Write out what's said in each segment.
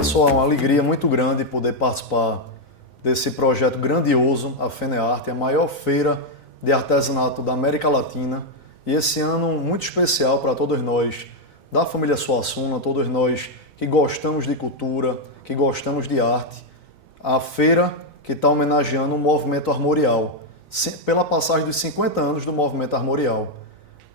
Pessoal, é uma alegria muito grande poder participar desse projeto grandioso, a FENEARTE, a maior feira de artesanato da América Latina. E esse ano muito especial para todos nós da família Suassuna, todos nós que gostamos de cultura, que gostamos de arte. A feira que está homenageando o movimento armorial, pela passagem dos 50 anos do movimento armorial.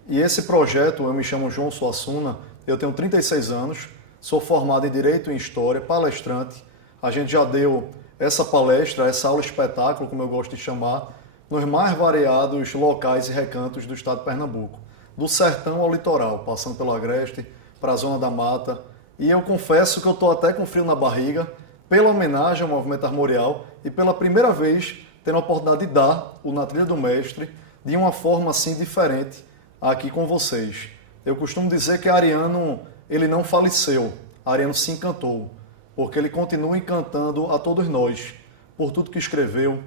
E esse projeto, eu me chamo João Suassuna, eu tenho 36 anos, sou formado em Direito e História, palestrante. A gente já deu essa palestra, essa aula espetáculo, como eu gosto de chamar, nos mais variados locais e recantos do estado de Pernambuco, do sertão ao litoral, passando pelo Agreste, para a Zona da Mata. E eu confesso que eu estou até com frio na barriga, pela homenagem ao movimento armorial e pela primeira vez tendo a oportunidade de dar o Na Trilha do Mestre de uma forma assim diferente aqui com vocês. Eu costumo dizer que Ariano, ele não faleceu, Ariano se encantou, porque ele continua encantando a todos nós, por tudo que escreveu,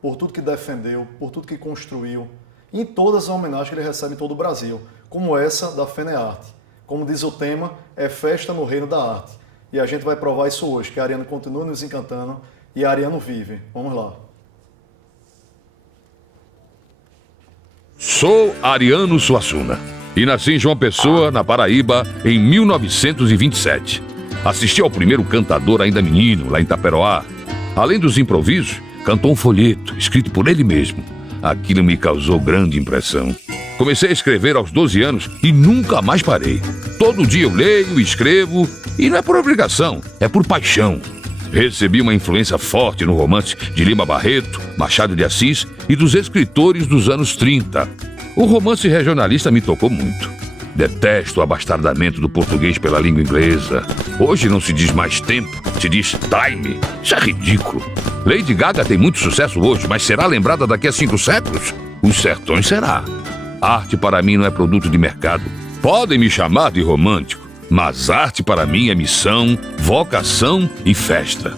por tudo que defendeu, por tudo que construiu, e em todas as homenagens que ele recebe em todo o Brasil, como essa da FENEARTE. Como diz o tema, é festa no reino da arte. E a gente vai provar isso hoje, que Ariano continua nos encantando e Ariano vive. Vamos lá. Sou Ariano Suassuna e nasci em João Pessoa, na Paraíba, em 1927. Assisti ao primeiro cantador ainda menino, lá em Taperoá. Além dos improvisos, cantou um folheto, escrito por ele mesmo. Aquilo me causou grande impressão. Comecei a escrever aos 12 anos e nunca mais parei. Todo dia eu leio e escrevo, e não é por obrigação, é por paixão. Recebi uma influência forte no romance de Lima Barreto, Machado de Assis e dos escritores dos anos 30. O romance regionalista me tocou muito. Detesto o abastardamento do português pela língua inglesa. Hoje não se diz mais tempo, se diz time. Isso é ridículo. Lady Gaga tem muito sucesso hoje, mas será lembrada daqui a 5 séculos? Os sertões será. Arte para mim não é produto de mercado. Podem me chamar de romântico, mas arte para mim é missão, vocação e festa.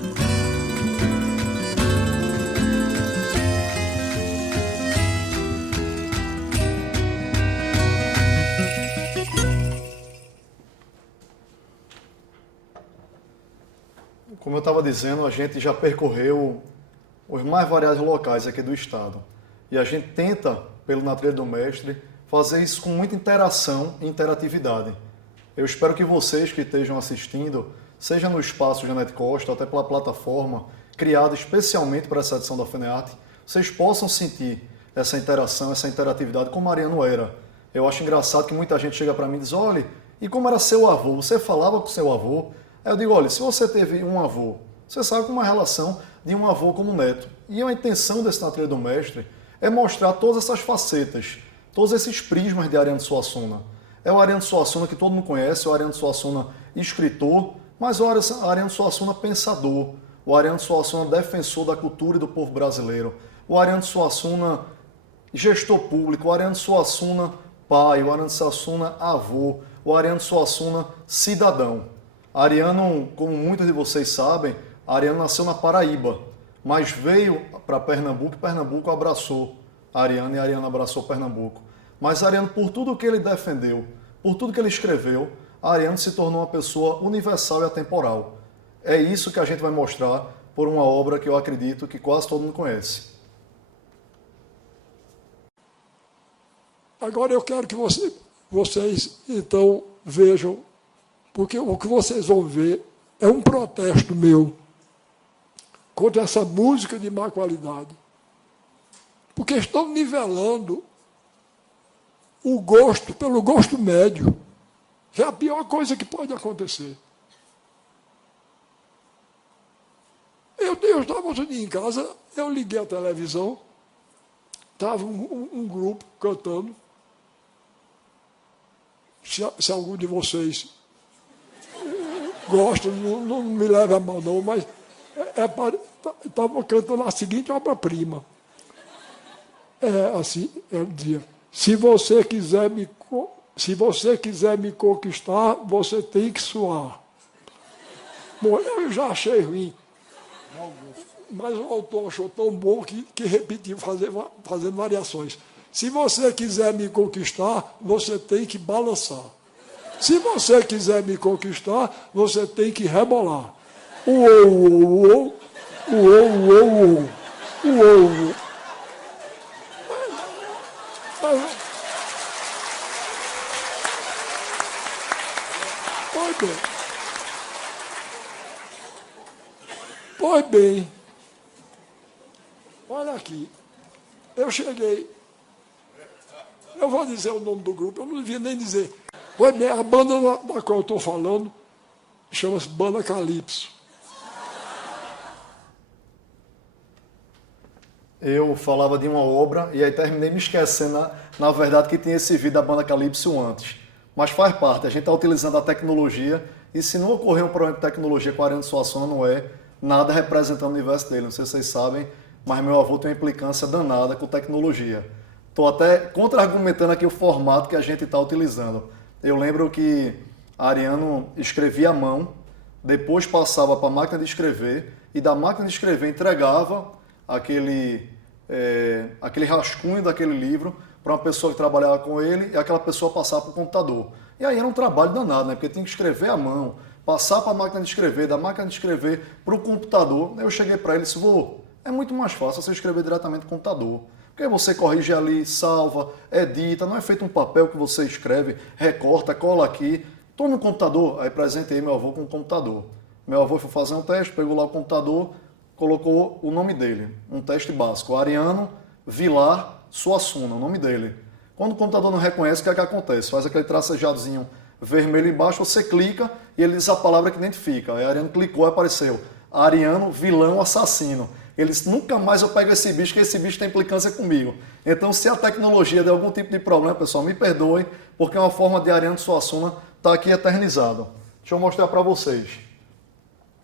Como eu estava dizendo, a gente já percorreu os mais variados locais aqui do estado. E a gente tenta, pelo Na Trilha do Mestre, fazer isso com muita interação e interatividade. Eu espero que vocês que estejam assistindo, seja no espaço Janete Costa, até pela plataforma criada especialmente para essa edição da FENEARTE, vocês possam sentir essa interação, essa interatividade como Ariano era. Eu acho engraçado que muita gente chega para mim e diz, olha, e como era seu avô? Você falava com seu avô? Aí eu digo, olha, se você teve um avô, você sabe como é a relação de um avô como neto. E a intenção desse Na Trilha do Mestre é mostrar todas essas facetas, todos esses prismas de Ariano Suassuna. É o Ariano Suassuna que todo mundo conhece, o Ariano Suassuna escritor, mas o Ariano Suassuna pensador, o Ariano Suassuna defensor da cultura e do povo brasileiro, o Ariano Suassuna gestor público, o Ariano Suassuna pai, o Ariano Suassuna avô, o Ariano Suassuna cidadão. Ariano, como muitos de vocês sabem, Ariano nasceu na Paraíba, mas veio para Pernambuco e Pernambuco abraçou Ariano e Ariano abraçou Pernambuco. Mas Ariano, por tudo que ele defendeu, por tudo que ele escreveu, Ariano se tornou uma pessoa universal e atemporal. É isso que a gente vai mostrar por uma obra que eu acredito que quase todo mundo conhece. Agora eu quero que vocês então vejam, porque o que vocês vão ver é um protesto meu contra essa música de má qualidade. Porque estão nivelando o gosto pelo gosto médio, que é a pior coisa que pode acontecer. Eu estava outro dia em casa, eu liguei a televisão, estava um grupo cantando. Se algum de vocês gosta, não me leve a mal não, mas estava cantando a seguinte obra-prima. Assim, ele dizia, se você quiser me conquistar, você tem que suar. Bom, eu já achei ruim, mas o autor achou tão bom que repetiu, fazendo variações. Se você quiser me conquistar, você tem que balançar. Se você quiser me conquistar, você tem que rebolar. uou, uou. Pois bem, olha aqui, eu cheguei, eu vou dizer o nome do grupo, eu não devia nem dizer. Pois bem, a banda da qual eu estou falando chama-se Banda Calypso. Eu falava de uma obra e aí terminei me esquecendo, na verdade, que tinha esse vídeo da Banda Calypso antes. Mas faz parte, a gente está utilizando a tecnologia e se não ocorrer um problema de tecnologia com a Ariano Suassuna, não é nada representando o universo dele. Não sei se vocês sabem, mas meu avô tem uma implicância danada com tecnologia. Estou até contra-argumentando aqui o formato que a gente está utilizando. Eu lembro que Ariano escrevia à mão, depois passava para a máquina de escrever e da máquina de escrever entregava aquele rascunho daquele livro para uma pessoa que trabalhava com ele e aquela pessoa passava para o computador. E aí era um trabalho danado, né? Porque tinha que escrever à mão, passar para a máquina de escrever, da máquina de escrever para o computador. Eu cheguei para ele e disse, vô, é muito mais fácil você escrever diretamente no computador. Porque você corrige ali, salva, edita, não é feito um papel que você escreve, recorta, cola aqui. Toma um computador, aí presentei meu avô com um computador. Meu avô foi fazer um teste, pegou lá o computador, colocou o nome dele, um teste básico, Ariano Vilar Suassuna, o nome dele. Quando o computador não reconhece, o que é que acontece? Faz aquele tracejadozinho vermelho embaixo, você clica e ele diz a palavra que identifica. Aí Ariano clicou e apareceu, Ariano Vilão Assassino. Ele disse, nunca mais eu pego esse bicho, que esse bicho tem implicância comigo. Então, se a tecnologia der algum tipo de problema, pessoal, me perdoem, porque é uma forma de Ariano Suassuna estar aqui eternizado. Deixa eu mostrar para vocês.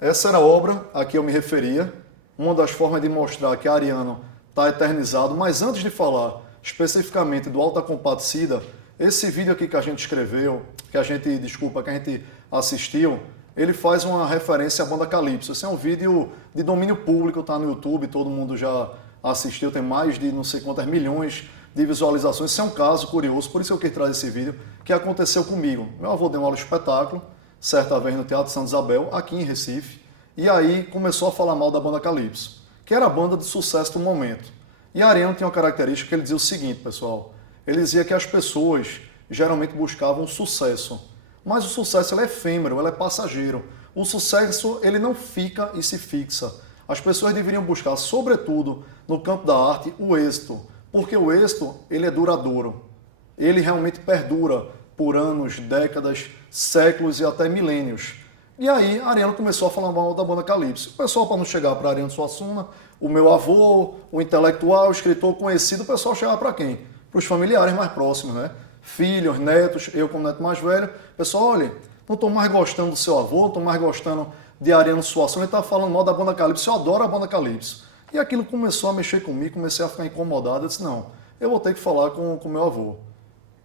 Essa era a obra a que eu me referia, uma das formas de mostrar que Ariano está eternizado, mas antes de falar especificamente do Auto da Compadecida, esse vídeo aqui que a gente escreveu, que a gente assistiu, ele faz uma referência à Banda Calypso. Esse é um vídeo de domínio público, está no YouTube, todo mundo já assistiu, tem mais de não sei quantas milhões de visualizações. Esse é um caso curioso, por isso eu quis trazer esse vídeo, que aconteceu comigo. Meu avô deu uma aula de espetáculo, certa vez no Teatro Santa Isabel, aqui em Recife, e aí começou a falar mal da Banda Calypso, que era a banda de sucesso do momento. E Ariano tinha uma característica que ele dizia o seguinte, pessoal, ele dizia que as pessoas geralmente buscavam sucesso, mas o sucesso ele é efêmero, ele é passageiro. O sucesso ele não fica e se fixa. As pessoas deveriam buscar, sobretudo no campo da arte, o êxito, porque o êxito ele é duradouro, ele realmente perdura por anos, décadas, séculos e até milênios. E aí, Ariano começou a falar mal da Banda Calypso. O pessoal, para não chegar para Ariano Suassuna, o meu avô, o intelectual, o escritor conhecido, o pessoal chegava para quem? Para os familiares mais próximos, né? Filhos, netos, eu como neto mais velho. Pessoal, olha, não estou mais gostando do seu avô, não estou mais gostando de Ariano Suassuna, ele está falando mal da Banda Calypso, eu adoro a Banda Calypso. E aquilo começou a mexer comigo, comecei a ficar incomodado, eu disse, não, eu vou ter que falar com o meu avô.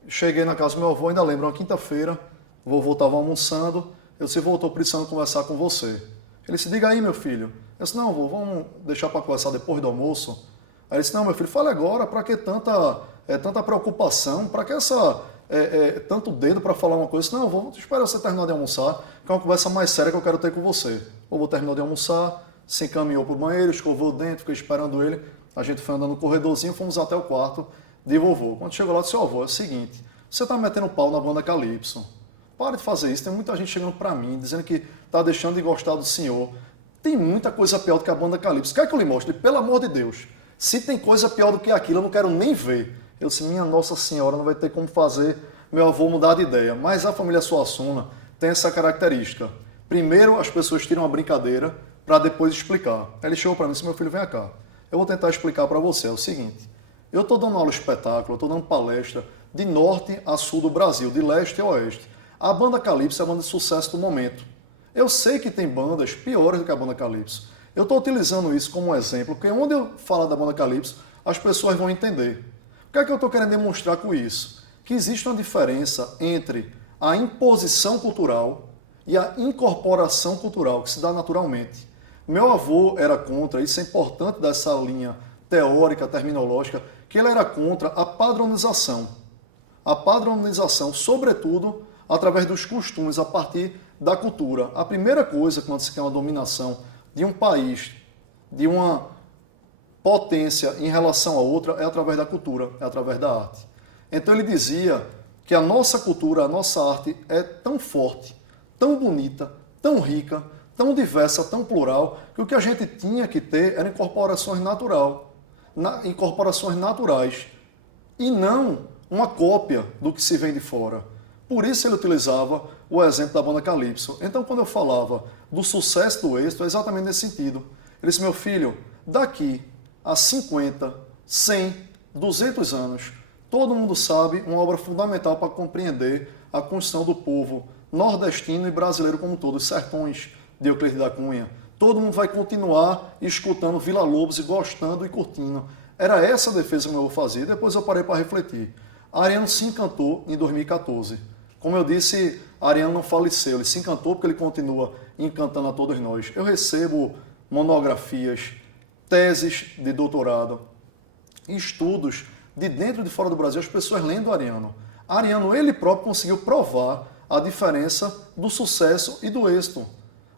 Cheguei na casa do meu avô, ainda lembro, uma quinta-feira, o vovô estava almoçando, eu disse, vô, estou precisando conversar com você. Ele disse, diga aí, meu filho. Eu disse, não, vô, vamos deixar para conversar depois do almoço. Aí ele disse, não, meu filho, fale agora, para que tanta preocupação, para que tanto dedo para falar uma coisa? Eu disse, não, vou esperar você terminar de almoçar, que é uma conversa mais séria que eu quero ter com você. O vovô terminou de almoçar, se encaminhou para o banheiro, escovou o dente, fiquei esperando ele. A gente foi andando no corredorzinho, fomos até o quarto de vovô. Quando chegou lá, disse, ó, vô, é o seguinte, você está metendo pau na Banda Calypso. Para de fazer isso, tem muita gente chegando para mim, dizendo que está deixando de gostar do senhor. Tem muita coisa pior do que a Banda Calypso. Quer que eu lhe mostre? Pelo amor de Deus. Se tem coisa pior do que aquilo, eu não quero nem ver. Eu disse, minha Nossa Senhora, não vai ter como fazer meu avô mudar de ideia. Mas a família Suassuna tem essa característica. Primeiro, as pessoas tiram uma brincadeira para depois explicar. Aí ele chegou para mim e disse, meu filho, vem cá. Eu vou tentar explicar para você. É o seguinte, eu estou dando aula de espetáculo, eu estou dando palestra de norte a sul do Brasil, de leste a oeste. A Banda Calypso é a banda de sucesso do momento. Eu sei que tem bandas piores do que a Banda Calypso. Eu estou utilizando isso como um exemplo, porque onde eu falar da Banda Calypso, as pessoas vão entender. O que é que eu estou querendo demonstrar com isso? Que existe uma diferença entre a imposição cultural e a incorporação cultural, que se dá naturalmente. Meu avô era contra, isso é importante dessa linha teórica, terminológica, que ele era contra a padronização. A padronização, sobretudo, através dos costumes, a partir da cultura. A primeira coisa, quando se quer uma dominação de um país, de uma potência em relação a outra, é através da cultura, é através da arte. Então ele dizia que a nossa cultura, a nossa arte é tão forte, tão bonita, tão rica, tão diversa, tão plural, que o que a gente tinha que ter era incorporações naturais, e não uma cópia do que se vem de fora. Por isso ele utilizava o exemplo da banda Calypso. Então, quando eu falava do sucesso do êxito, é exatamente nesse sentido. Ele disse, meu filho, daqui a 50, 100, 200 anos, todo mundo sabe uma obra fundamental para compreender a construção do povo nordestino e brasileiro como um todo, os sertões de Euclides da Cunha. Todo mundo vai continuar escutando Vila Lobos e gostando e curtindo. Era essa a defesa que eu vou fazer. Depois eu parei para refletir. Ariano se encantou em 2014. Como eu disse, Ariano não faleceu, ele se encantou porque ele continua encantando a todos nós. Eu recebo monografias, teses de doutorado, estudos de dentro e de fora do Brasil, as pessoas lendo Ariano. Ariano, ele próprio, conseguiu provar a diferença do sucesso e do êxito.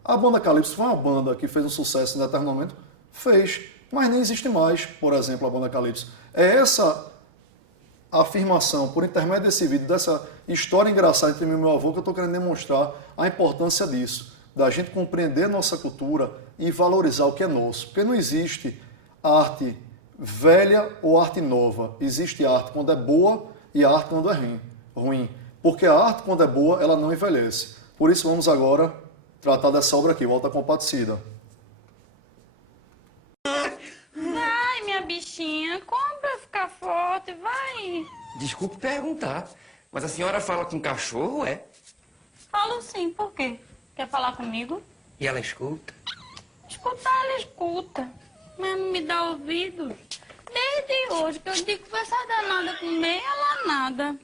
A banda Calypso foi uma banda que fez um sucesso em determinado momento? Fez, mas nem existe mais, por exemplo, a banda Calypso. É essa afirmação, por intermédio desse vídeo, dessa história engraçada entre mim e meu avô, que eu estou querendo demonstrar a importância disso, da gente compreender nossa cultura e valorizar o que é nosso. Porque não existe arte velha ou arte nova. Existe arte quando é boa e arte quando é ruim. Porque a arte, quando é boa, ela não envelhece. Por isso, vamos agora tratar dessa obra aqui, o Alta Compadecida. Vai, minha bichinha, como pra ficar forte, vai. Desculpe perguntar, mas a senhora fala com cachorro, é? Falo sim, por quê? Quer falar comigo? E ela escuta? Escutar, ela escuta, mas não me dá ouvido. Desde hoje que eu digo que vai essa danada comer, ela nada.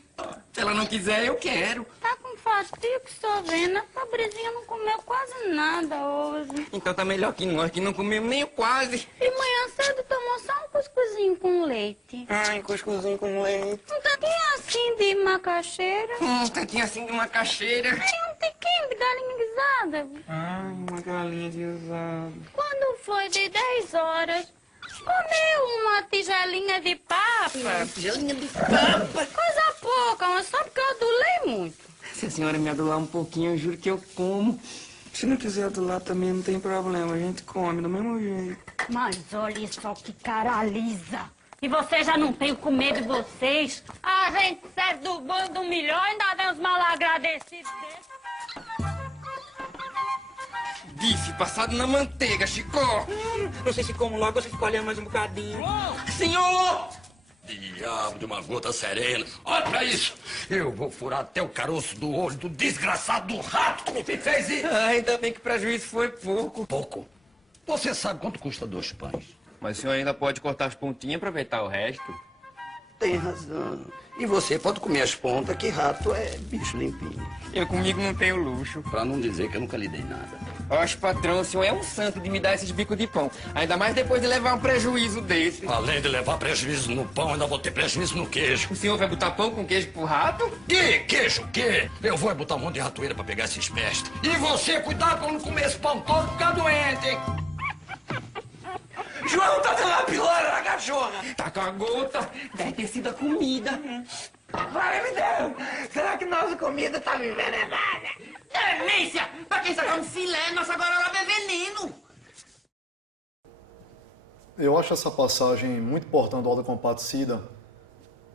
Se ela não quiser, eu quero. Tá com fastidio que só vendo, a pobrezinha não comeu quase nada hoje. Então tá melhor que nós, que não comemos nem o quase. E manhã cedo tomou só um cuscuzinho com leite. Ai, cuscuzinho com leite. Um tantinho assim de macaxeira. Tantinho assim de uma caixeira. E um tiquinho de galinha guisada. Ai, uma galinha de usado. Quando foi de 10 horas, comeu uma tigelinha de papa. Tigelinha de papa. Coisa pouca, mas só porque eu adulei muito. Se a senhora me adular um pouquinho, eu juro que eu como. Se não quiser adular também não tem problema, a gente come do mesmo jeito. Mas olha só que cara lisa. E vocês já não têm o comer de vocês? A gente serve do bom do melhor e ainda vem os mal agradecidos desses. Bife passado na manteiga, Chico. Não sei se como logo, você fica olhando mais um bocadinho. Senhor! Diabo de uma gota serena. Olha pra isso. Eu vou furar até o caroço do olho do desgraçado do rato que me fez isso. Ainda bem que o prejuízo foi pouco. Pouco. Você sabe quanto custa 2 pães? Mas o senhor ainda pode cortar as pontinhas e aproveitar o resto? Tem razão. E você pode comer as pontas, que rato é bicho limpinho. Eu comigo não tenho luxo. Pra não dizer que eu nunca lhe dei nada. Oxe, patrão, o senhor é um santo de me dar esses bicos de pão. Ainda mais depois de levar um prejuízo desse. Além de levar prejuízo no pão, ainda vou ter prejuízo no queijo. O senhor vai botar pão com queijo pro rato? Que queijo, que? Eu vou botar um monte de ratoeira pra pegar esses mestres. E você, cuidado pra não comer esse pão todo, ficar doente, hein? João, tá dando uma pilora na cachorra. Tá com a gota. Deve ter sido a comida. Vai, me Deus. Será que nossa comida tá me envenenada? Demência! Pra quem só come filé, nossa gororoba é veneno! Eu acho essa passagem muito importante do Alta Compadecida.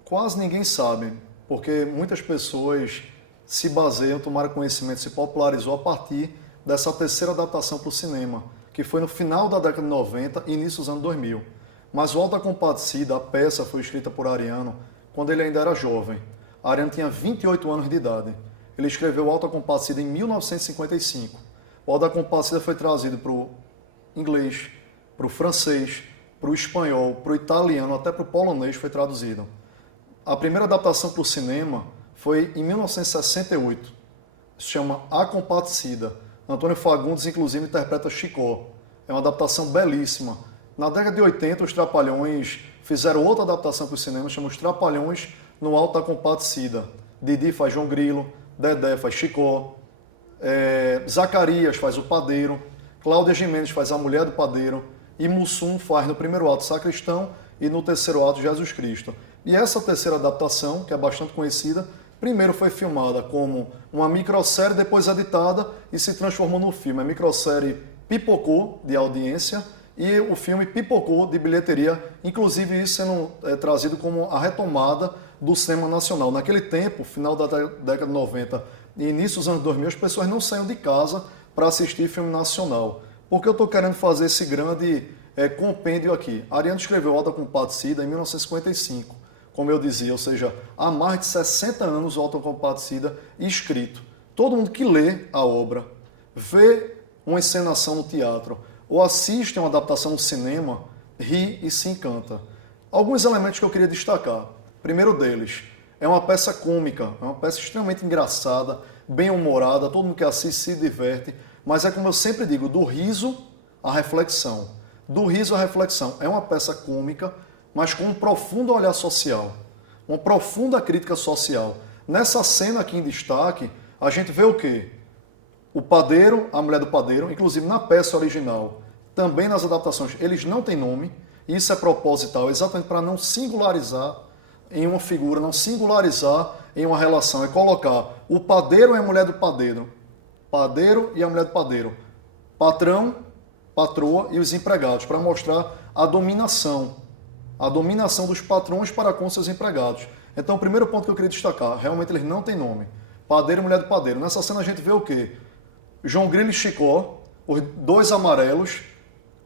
Quase ninguém sabe, porque muitas pessoas se baseiam, tomaram conhecimento, se popularizou a partir dessa terceira adaptação para o cinema, que foi no final da década de 90 e início dos anos 2000. Mas o Alta Compadecida, a peça, foi escrita por Ariano quando ele ainda era jovem. Ariano tinha 28 anos de idade. Ele escreveu o Alta Compadecida em 1955. O Alta Compadecida foi trazido para o inglês, para o francês, para o espanhol, para o italiano, até para o polonês foi traduzido. A primeira adaptação para o cinema foi em 1968. Se chama A Compadecida. Antônio Fagundes, inclusive, interpreta Chicó. É uma adaptação belíssima. Na década de 80, os Trapalhões fizeram outra adaptação para o cinema, chama Os Trapalhões no Alta Compadecida. Didi faz João Grilo, Dedé faz Chicó. Zacarias faz o padeiro, Cláudia Gimenez faz a mulher do padeiro e Mussum faz no primeiro ato Sacristão e no terceiro ato Jesus Cristo. E essa terceira adaptação, que é bastante conhecida, primeiro foi filmada como uma microssérie, depois editada e se transformou no filme. A microssérie pipocou de audiência e o filme pipocou de bilheteria, inclusive isso sendo trazido como a retomada do cinema nacional. Naquele tempo, final da década de 90 e início dos anos 2000, as pessoas não saíam de casa para assistir filme nacional. Porque eu estou querendo fazer esse grande compêndio aqui. Ariano escreveu Auto da Compadecida em 1955, como eu dizia, ou seja, há mais de 60 anos o Auto da Compadecida escrito. Todo mundo que lê a obra, vê uma encenação no teatro ou assiste uma adaptação no cinema, ri e se encanta. Alguns elementos que eu queria destacar. Primeiro deles, é uma peça cômica, é uma peça extremamente engraçada, bem-humorada, todo mundo que assiste se diverte, mas é como eu sempre digo, do riso à reflexão. Do riso à reflexão. É uma peça cômica, mas com um profundo olhar social, uma profunda crítica social. Nessa cena aqui em destaque, a gente vê o quê? O padeiro, a mulher do padeiro, inclusive na peça original, também nas adaptações, eles não têm nome, e isso é proposital, exatamente para não singularizar em uma figura, não singularizar em uma relação, é colocar o padeiro e a mulher do padeiro e a mulher do padeiro, patrão, patroa e os empregados, para mostrar a dominação dos patrões para com seus empregados. Então, o primeiro ponto que eu queria destacar, realmente eles não têm nome, padeiro e mulher do padeiro. Nessa cena a gente vê o quê? João Grilo e Chicó, os dois amarelos,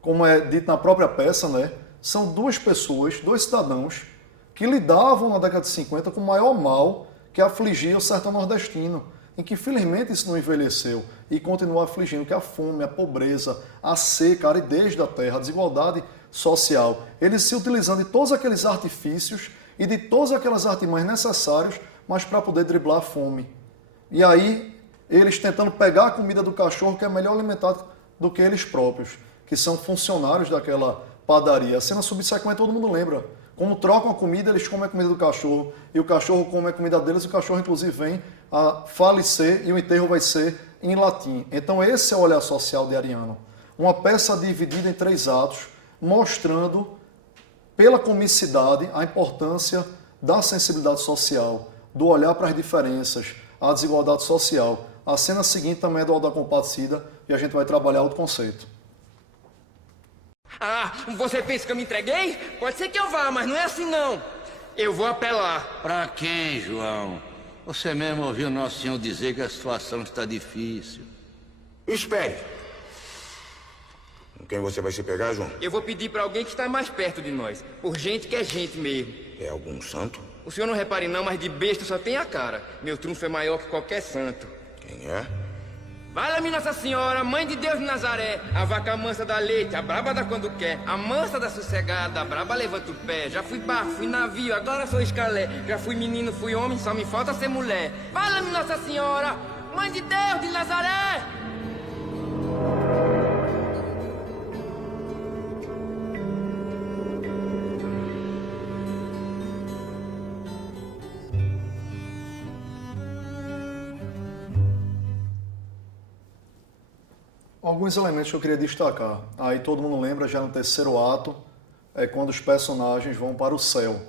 como é dito na própria peça, né? São duas pessoas, dois cidadãos, que lidavam na década de 50 com o maior mal que afligia o sertão nordestino, em que felizmente isso não envelheceu e continua afligindo, que é a fome, a pobreza, a seca, a aridez da terra, a desigualdade social. Eles se utilizando de todos aqueles artifícios e de todas aquelas artimanhas necessárias, mas para poder driblar a fome. E aí, eles tentando pegar a comida do cachorro, que é melhor alimentado do que eles próprios, que são funcionários daquela padaria. A cena subsequente todo mundo lembra. Como trocam a comida, eles comem a comida do cachorro, e o cachorro come a comida deles, e o cachorro inclusive vem a falecer, e o enterro vai ser em latim. Então esse é o olhar social de Ariano. Uma peça dividida em 3 atos, mostrando pela comicidade a importância da sensibilidade social, do olhar para as diferenças, a desigualdade social. A cena seguinte também é do Auto da Compadecida, e a gente vai trabalhar outro conceito. Ah, você pensa que eu me entreguei? Pode ser que eu vá, mas não é assim não. Eu vou apelar. Pra quem, João? Você mesmo ouviu Nosso Senhor dizer que a situação está difícil. Espere. Com quem você vai se pegar, João? Eu vou pedir pra alguém que está mais perto de nós. Por gente que é gente mesmo. É algum santo? O senhor não repare não, mas de besta só tem a cara. Meu trunfo é maior que qualquer santo. Quem é? Valha-me Nossa Senhora, Mãe de Deus de Nazaré, a vaca mansa dá leite, a braba dá quando quer, a mansa dá sossegada, a braba levanta o pé. Já fui barco, fui navio, agora sou escalé. Já fui menino, fui homem, só me falta ser mulher. Valha-me Nossa Senhora, Mãe de Deus de Nazaré. Alguns elementos que eu queria destacar. Aí todo mundo lembra, já no terceiro ato, é quando os personagens vão para o céu.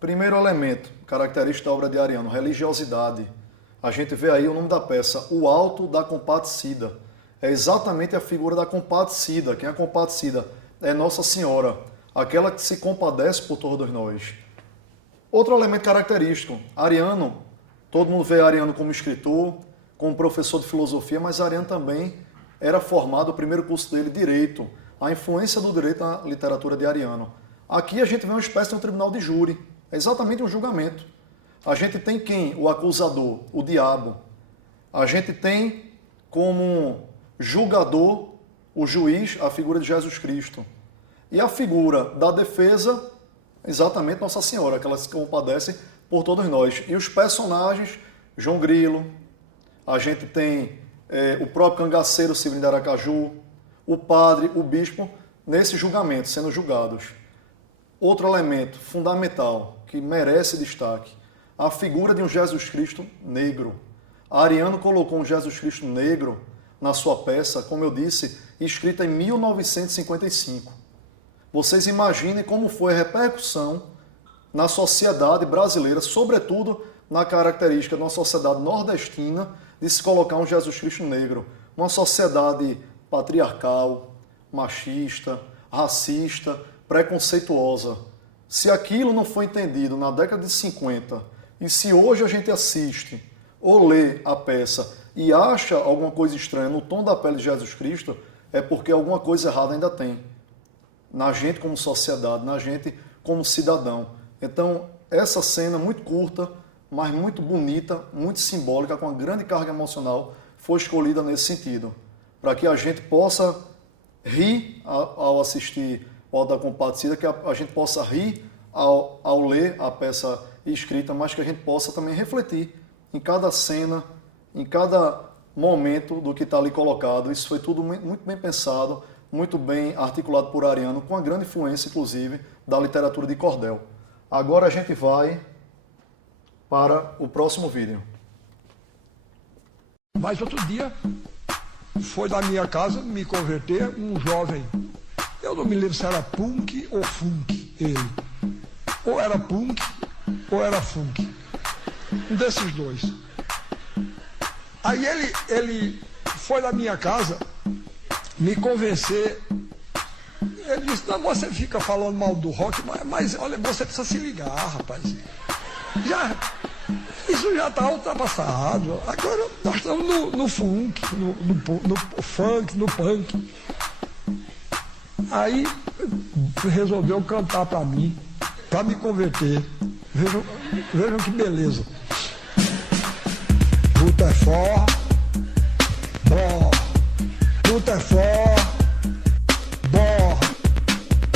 Primeiro elemento, característico da obra de Ariano, religiosidade. A gente vê aí o nome da peça, o Auto da Compadecida. É exatamente a figura da compadecida. Quem é a compadecida? É Nossa Senhora, aquela que se compadece por todos nós. Outro elemento característico, Ariano, todo mundo vê Ariano como escritor, como professor de filosofia, mas Ariano também era formado, o primeiro curso dele, Direito, a influência do direito na literatura de Ariano. Aqui a gente vê uma espécie de um tribunal de júri, é exatamente um julgamento. A gente tem quem? O acusador, o diabo. A gente tem como julgador, o juiz, a figura de Jesus Cristo. E a figura da defesa, exatamente Nossa Senhora, que ela se compadece por todos nós. E os personagens, João Grilo, a gente tem o próprio cangaceiro Severino de Aracaju, o padre, o bispo, nesse julgamento, sendo julgados. Outro elemento fundamental, que merece destaque, a figura de um Jesus Cristo negro. Ariano colocou um Jesus Cristo negro na sua peça, como eu disse, escrita em 1955. Vocês imaginem como foi a repercussão na sociedade brasileira, sobretudo na característica de uma sociedade nordestina de se colocar um Jesus Cristo negro. Uma sociedade patriarcal, machista, racista, preconceituosa. Se aquilo não foi entendido na década de 50, e se hoje a gente assiste ou lê a peça e acha alguma coisa estranha no tom da pele de Jesus Cristo, é porque alguma coisa errada ainda tem. Na gente como sociedade, na gente como cidadão. Então, essa cena muito curta, mas muito bonita, muito simbólica, com uma grande carga emocional, foi escolhida nesse sentido. Para que a gente possa rir ao assistir o Auto da Compadecida, que a gente possa rir ao ler a peça escrita, mas que a gente possa também refletir em cada cena, em cada momento do que está ali colocado. Isso foi tudo muito bem pensado, muito bem articulado por Ariano, com uma grande influência, inclusive, da literatura de cordel. Agora a gente vai para o próximo vídeo. Mas outro dia, foi da minha casa me converter um jovem. Eu não me lembro se era punk ou funk, ele. Ou era punk ou era funk. Um desses dois. Aí ele foi da minha casa me convencer. Ele disse, não, você fica falando mal do rock, mas olha, você precisa se ligar, rapaz. Isso já está ultrapassado. Agora nós estamos no funk, no funk, no punk. Aí resolveu cantar para mim, para me converter. Vejam que beleza. Luta é forte, bom. Luta é forte, bom.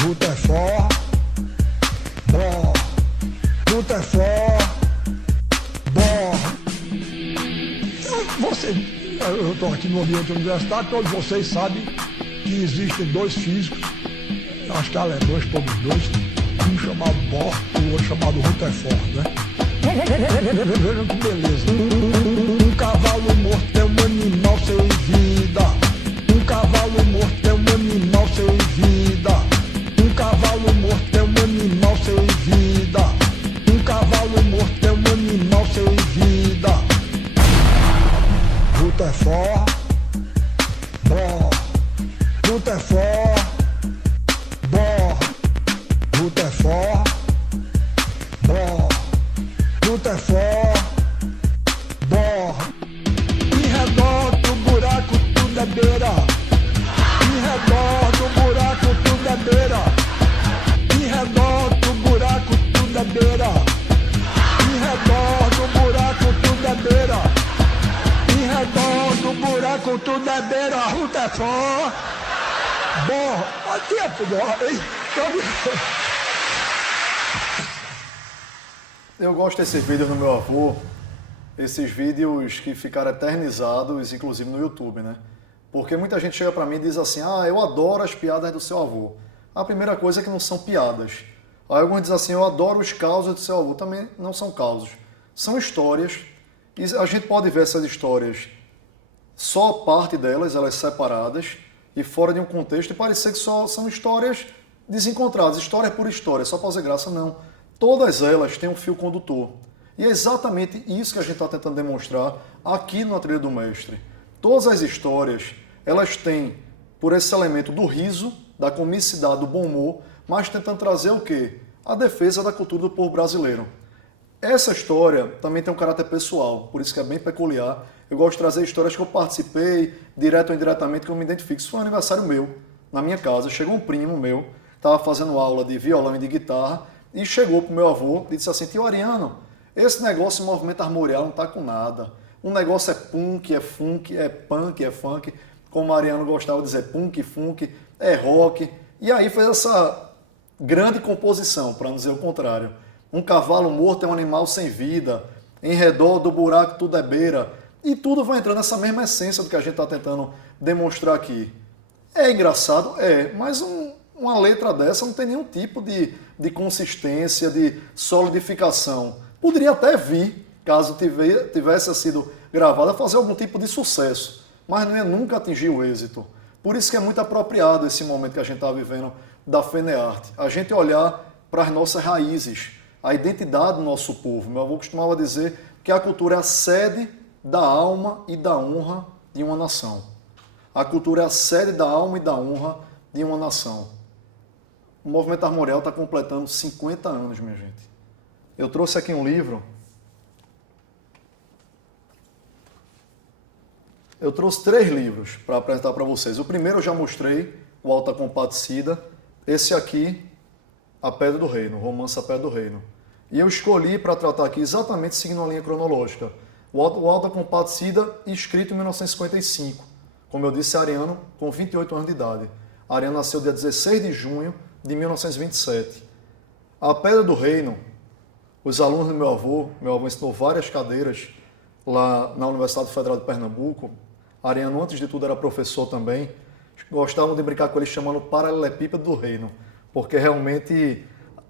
Luta é forte, bom. Luta é forte, bom. Eu estou aqui no ambiente universitário, todos vocês sabem que existem dois físicos, acho que alemães todos dois, um chamado Bohr e o outro chamado Rutherford, né? Vejam que beleza. Um cavalo morto é um animal sem vida. Um cavalo morto é um animal sem vida. Um cavalo morto é um animal sem vida. Um cavalo morto é um animal sem vida. Rutherford, Bohr. Rutherford, Bohr. Rutherford, Bohr. Rutherford, Bohr. Em redor do buraco tudo é beira. Em redor do buraco tudo é beira. Em redor do buraco tudo é beira. Em redor do buraco tudo é beira. Em redor do buraco tudo é beira. Rutherford, Bohr. Olha tempo, Bohr. Eu gosto desses vídeos do meu avô, esses vídeos que ficaram eternizados, inclusive no YouTube, né? Porque muita gente chega pra mim e diz assim, eu adoro as piadas do seu avô. A primeira coisa é que não são piadas. Aí alguns dizem assim, eu adoro os causos do seu avô. Também não são causos. São histórias, e a gente pode ver essas histórias, só parte delas, elas separadas, e fora de um contexto, e parecer que só são histórias desencontradas, história por história, só pra fazer graça, não. Todas elas têm um fio condutor. E é exatamente isso que a gente está tentando demonstrar aqui no Trilha do Mestre. Todas as histórias, elas têm, por esse elemento do riso, da comicidade, do bom humor, mas tentando trazer o quê? A defesa da cultura do povo brasileiro. Essa história também tem um caráter pessoal, por isso que é bem peculiar. Eu gosto de trazer histórias que eu participei, direto ou indiretamente, que eu me identifico. Isso foi um aniversário meu, na minha casa. Chegou um primo meu, estava fazendo aula de violão e de guitarra, e chegou pro meu avô e disse assim, tio Ariano, esse negócio de movimento armorial não tá com nada. O negócio é punk, é funk, é punk, é funk, como o Ariano gostava de dizer, punk, funk, é rock. E aí fez essa grande composição, para não dizer o contrário. Um cavalo morto é um animal sem vida, em redor do buraco tudo é beira. E tudo vai entrando nessa mesma essência do que a gente está tentando demonstrar aqui. É engraçado? É, mas uma letra dessa não tem nenhum tipo de consistência, de solidificação. Poderia até vir, caso tivesse sido gravado, é fazer algum tipo de sucesso, mas não é nunca atingir o êxito. Por isso que é muito apropriado esse momento que a gente está vivendo da FENEARTE. A gente olhar para as nossas raízes, a identidade do nosso povo. Meu avô costumava dizer que a cultura é a sede da alma e da honra de uma nação. A cultura é a sede da alma e da honra de uma nação. O movimento armorial está completando 50 anos, minha gente. Eu trouxe aqui um livro. Eu trouxe 3 livros para apresentar para vocês. O primeiro eu já mostrei, o Alta Compadecida. Esse aqui, A Pedra do Reino, Romance A Pedra do Reino. E eu escolhi para tratar aqui exatamente seguindo a linha cronológica. O Alta Compadecida, escrito em 1955. Como eu disse, Ariano, com 28 anos de idade. Ariano nasceu dia 16 de junho de 1927. A Pedra do Reino, os alunos do meu avô ensinou várias cadeiras lá na Universidade Federal de Pernambuco. Ariano, antes de tudo, era professor também. Gostavam de brincar com ele chamando Paralelepípedo do Reino, porque realmente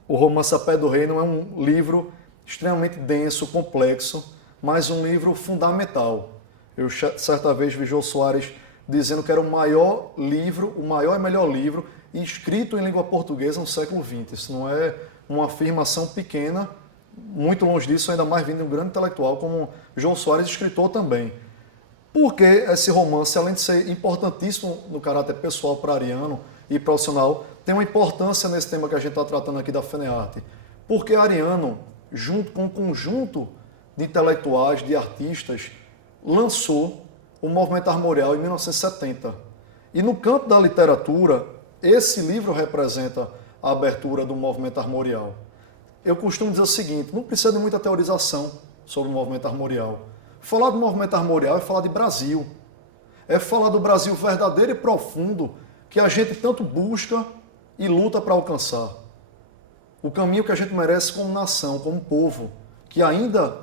o Romance A Pedra do Reino é um livro extremamente denso, complexo, mas um livro fundamental. Eu certa vez vi Jô Soares dizendo que era o maior livro, o maior e melhor livro escrito em língua portuguesa no século XX. Isso não é uma afirmação pequena, muito longe disso, ainda mais vindo de um grande intelectual como Jô Soares, escritor também. Porque esse romance, além de ser importantíssimo no caráter pessoal para Ariano e profissional, tem uma importância nesse tema que a gente está tratando aqui da FENEARTE. Porque Ariano, junto com um conjunto de intelectuais, de artistas, lançou o movimento armorial em 1970. E no campo da literatura, esse livro representa a abertura do movimento armorial. Eu costumo dizer o seguinte, não precisa de muita teorização sobre o movimento armorial. Falar do movimento armorial é falar de Brasil. É falar do Brasil verdadeiro e profundo que a gente tanto busca e luta para alcançar. O caminho que a gente merece como nação, como povo, que ainda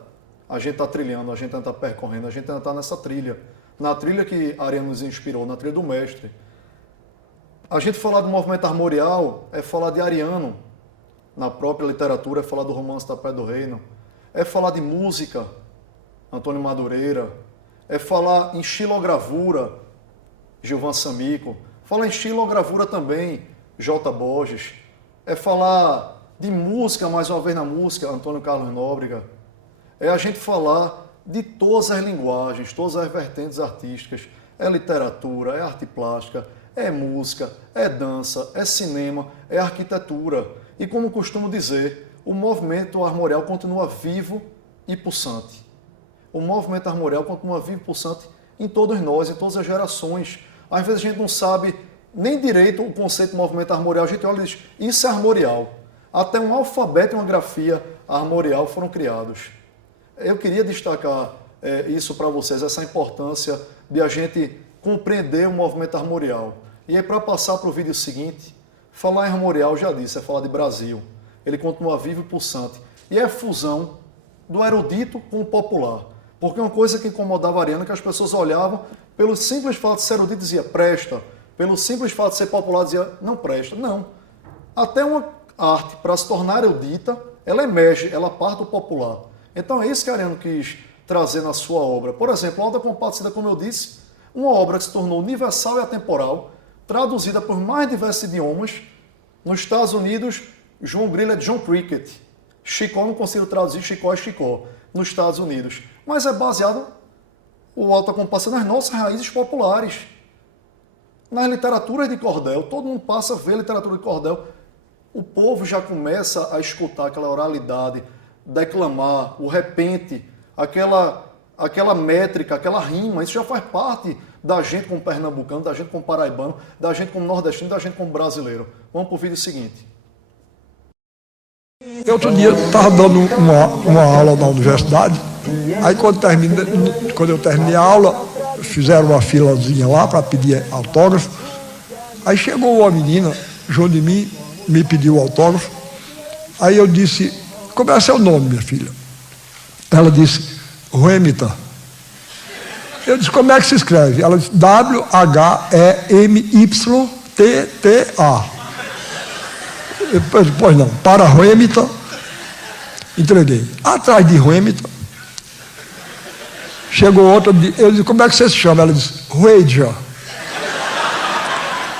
a gente está trilhando, a gente ainda está percorrendo, a gente ainda está nessa trilha. Na trilha que Ariano nos inspirou, na trilha do mestre. A gente falar do movimento armorial é falar de Ariano. Na própria literatura é falar do Romance da Pedra do Reino. É falar de música, Antônio Madureira. É falar em xilogravura, Gilvan Samico. Falar em xilogravura também, J. Borges. É falar de música, mais uma vez na música, Antônio Carlos Nóbrega. É a gente falar de todas as linguagens, todas as vertentes artísticas. É literatura, é arte plástica, é música, é dança, é cinema, é arquitetura. E como costumo dizer, o movimento armorial continua vivo e pulsante. O movimento armorial continua vivo e pulsante em todos nós, em todas as gerações. Às vezes a gente não sabe nem direito o conceito de movimento armorial. A gente olha e diz, isso é armorial. Até um alfabeto e uma grafia armorial foram criados. Eu queria destacar isso para vocês, essa importância de a gente compreender o movimento armorial. E aí, para passar para o vídeo seguinte, falar em armorial, já disse, é falar de Brasil. Ele continua vivo e pulsante. E é a fusão do erudito com o popular. Porque uma coisa que incomodava a Ariano é que as pessoas olhavam, pelo simples fato de ser erudito, dizia presta. Pelo simples fato de ser popular, dizia não presta. Não. Até uma arte, para se tornar erudita, ela emerge, ela parte do popular. Então é isso que Ariano quis trazer na sua obra. Por exemplo, a Alta Compadecida, como eu disse, uma obra que se tornou universal e atemporal, traduzida por mais diversos idiomas. Nos Estados Unidos, João Grilo é John Cricket. Chicó não consigo traduzir, Chicó é Chicó, nos Estados Unidos. Mas é baseado, o Alta Compadecida, nas nossas raízes populares. Nas literaturas de cordel, todo mundo passa a ver literatura de cordel. O povo já começa a escutar aquela oralidade, declamar, o repente, aquela métrica, aquela rima. Isso já faz parte da gente como pernambucano, da gente como paraibano, da gente como nordestino, da gente como brasileiro. Vamos para o vídeo seguinte. Outro dia eu estava dando uma aula na universidade, aí quando eu terminei a aula, fizeram uma filazinha lá para pedir autógrafo, aí chegou uma menina, junto de mim, me pediu autógrafo, aí eu disse, como é seu nome, minha filha? Ela disse, Ruemita. Eu disse, como é que se escreve? Ela disse, W-H-E-M-Y-T-T-A. Pois não, para Ruemita, entreguei. Atrás de Ruemita, Chegou outra, ele disse, como é que você se chama? Ela disse, Ruedia.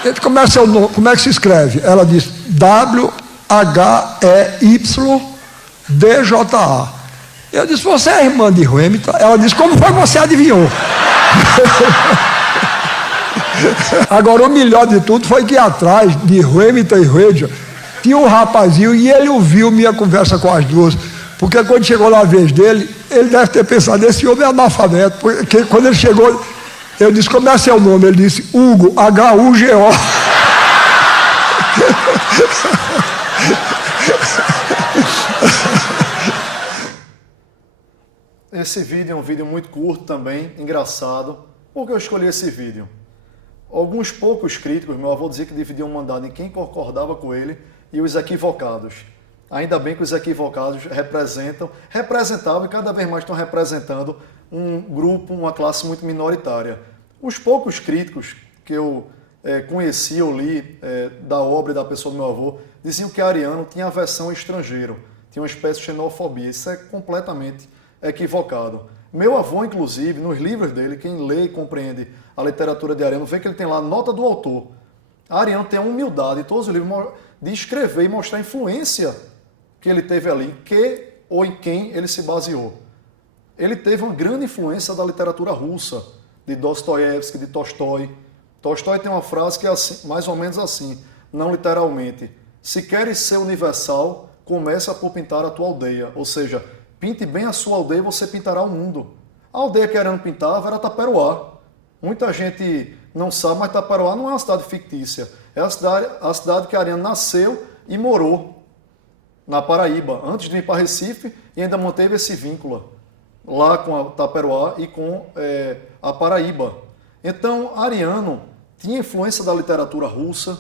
Ele, como é que se escreve? Ela disse, W-H-E-Y-D-J-A. Eu disse, você é irmã de Ruemita? Ela disse, como foi que você adivinhou? Agora, o melhor de tudo foi que atrás de Ruemita e Ruedia tinha um rapazinho e ele ouviu minha conversa com as duas. Porque quando chegou na vez dele, ele deve ter pensado, esse homem é analfabeto. Porque quando ele chegou, eu disse, como é seu nome? Ele disse, Hugo, H-U-G-O. Esse vídeo é um vídeo muito curto também, engraçado. Por que eu escolhi esse vídeo? Alguns poucos críticos, meu avô dizia que dividiam o mandado em quem concordava com ele e os equivocados. Ainda bem que os equivocados representavam e cada vez mais estão representando um grupo, uma classe muito minoritária. Os poucos críticos que eu conheci ou li da obra e da pessoa do meu avô diziam que Ariano tinha aversão ao estrangeiro, tinha uma espécie de xenofobia. Isso é completamente equivocado. Meu avô, inclusive, nos livros dele, quem lê e compreende a literatura de Ariano, vê que ele tem lá a nota do autor. Ariano tem a humildade em todos os livros de escrever e mostrar a influência que ele teve ali, ou em quem ele se baseou. Ele teve uma grande influência da literatura russa, de Dostoiévski, de Tolstói. Tolstói tem uma frase que é assim, mais ou menos assim, não literalmente. Se queres ser universal, começa por pintar a tua aldeia. Ou seja, pinte bem a sua aldeia e você pintará o mundo. A aldeia que Ariano pintava era Taperoá. Muita gente não sabe, mas Taperoá não é uma cidade fictícia. É a cidade que Ariano nasceu e morou na Paraíba, antes de ir para Recife, e ainda manteve esse vínculo lá com a Taperoá e com a Paraíba. Então, Ariano tinha influência da literatura russa,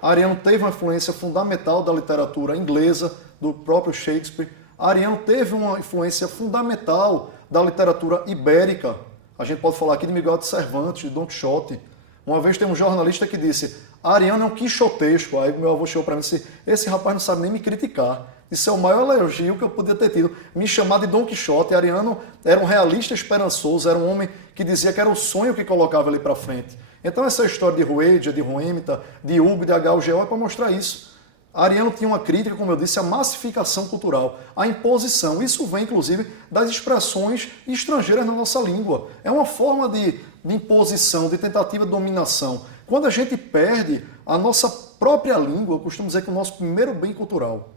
Ariano teve uma influência fundamental da literatura inglesa, do próprio Shakespeare, Ariano teve uma influência fundamental da literatura ibérica. A gente pode falar aqui de Miguel de Cervantes, de Don Quixote. Uma vez tem um jornalista que disse, Ariano é um quixotesco. Aí meu avô chegou para mim e disse, esse rapaz não sabe nem me criticar. Isso é o maior elogio que eu podia ter tido. Me chamar de Don Quixote. Ariano era um realista esperançoso, era um homem que dizia que era o sonho que colocava ele para frente. Então essa história de Ruedia, de Ruemita, de Hugo, de H.U.G.O. é para mostrar isso. Ariano tinha uma crítica, como eu disse, à massificação cultural, à imposição. Isso vem, inclusive, das expressões estrangeiras na nossa língua. É uma forma de imposição, de tentativa de dominação. Quando a gente perde a nossa própria língua, eu costumo dizer que o nosso primeiro bem cultural,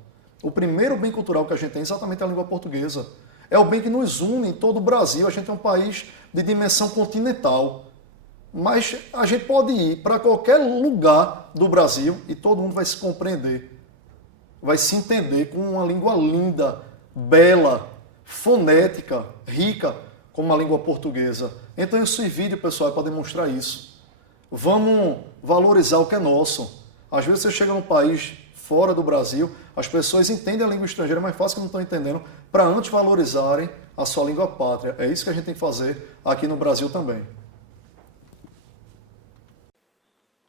o primeiro bem cultural que a gente tem é exatamente a língua portuguesa. É o bem que nos une em todo o Brasil. A gente é um país de dimensão continental. Mas a gente pode ir para qualquer lugar do Brasil e todo mundo vai se compreender, vai se entender com uma língua linda, bela, fonética, rica, como a língua portuguesa. Então esse vídeo, pessoal, é para demonstrar isso. Vamos valorizar o que é nosso. Às vezes você chega num país fora do Brasil, as pessoas entendem a língua estrangeira, mas fácil que não estão entendendo, para antes valorizarem a sua língua pátria. É isso que a gente tem que fazer aqui no Brasil também.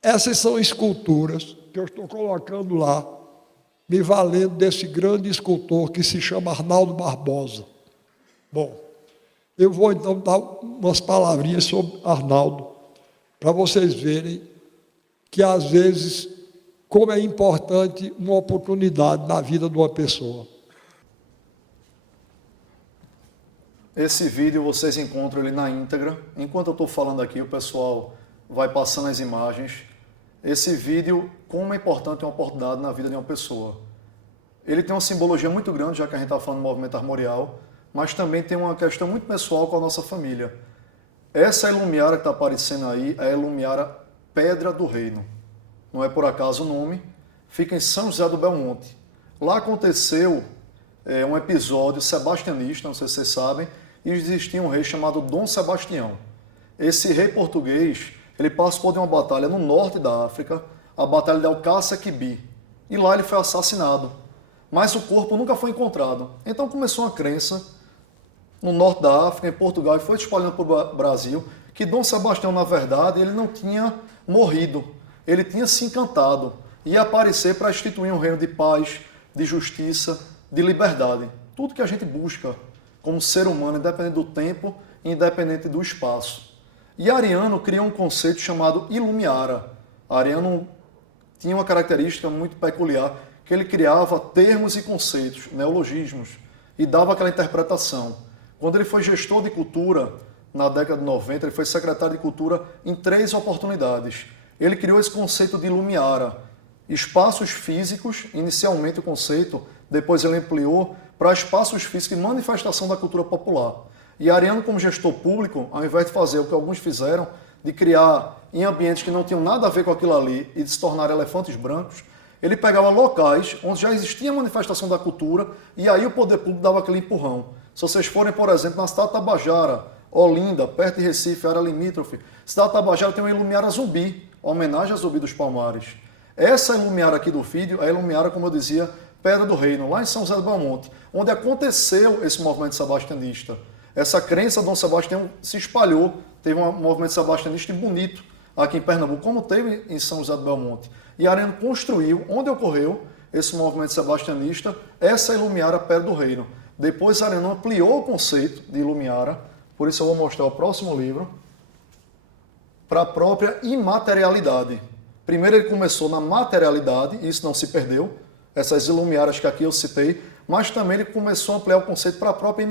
Essas são esculturas que eu estou colocando lá, me valendo desse grande escultor que se chama Arnaldo Barbosa. Bom, eu vou então dar umas palavrinhas sobre Arnaldo, para vocês verem que às vezes como é importante uma oportunidade na vida de uma pessoa. Esse vídeo vocês encontram ele na íntegra. Enquanto eu estou falando aqui, o pessoal vai passando as imagens. Esse vídeo, como é importante uma oportunidade na vida de uma pessoa. Ele tem uma simbologia muito grande, já que a gente está falando do movimento armorial, mas também tem uma questão muito pessoal com a nossa família. Essa Elumiara que está aparecendo aí é a Elumiara Pedra do Reino. Não é por acaso o nome. Fica em São José do Belmonte. Lá aconteceu um episódio sebastianista, não sei se vocês sabem, e existia um rei chamado Dom Sebastião. Esse rei português, ele participou de uma batalha no norte da África, a Batalha de Alcácer Quibir, e lá ele foi assassinado. Mas o corpo nunca foi encontrado. Então começou uma crença no norte da África, em Portugal, e foi espalhando para o Brasil, que Dom Sebastião, na verdade, ele não tinha morrido. Ele tinha se encantado. Ia aparecer para instituir um reino de paz, de justiça, de liberdade. Tudo que a gente busca como ser humano, independente do tempo independente do espaço. E Ariano criou um conceito chamado Ilumiara. Ariano tinha uma característica muito peculiar, que ele criava termos e conceitos, neologismos, e dava aquela interpretação. Quando ele foi gestor de cultura, na década de 90, ele foi secretário de cultura em 3 oportunidades. Ele criou esse conceito de Ilumiara, espaços físicos, inicialmente o conceito, depois ele ampliou para espaços físicos e manifestação da cultura popular. E Ariano, como gestor público, ao invés de fazer o que alguns fizeram, de criar em ambientes que não tinham nada a ver com aquilo ali e de se tornar elefantes brancos, ele pegava locais onde já existia manifestação da cultura e aí o poder público dava aquele empurrão. Se vocês forem, por exemplo, na cidade de Tabajara, Olinda, perto de Recife, área limítrofe, cidade de Tabajara tem uma Ilumiara Zumbi, homenagem a Zumbi dos Palmares. Essa Ilumiara aqui do vídeo é a Ilumiara, como eu dizia, Pedra do Reino, lá em São José do Belmonte, onde aconteceu esse movimento sebastianista. Essa crença de Dom Sebastião se espalhou, teve um movimento sebastianista bonito aqui em Pernambuco, como teve em São José do Belmonte. E Ariano construiu, onde ocorreu esse movimento sebastianista, essa Ilumiara Pedra do Reino. Depois Ariano ampliou o conceito de Ilumiara, por isso eu vou mostrar o próximo livro, para a própria imaterialidade. Primeiro ele começou na materialidade, e isso não se perdeu, essas Ilumiaras que aqui eu citei, mas também ele começou a ampliar o conceito para a própria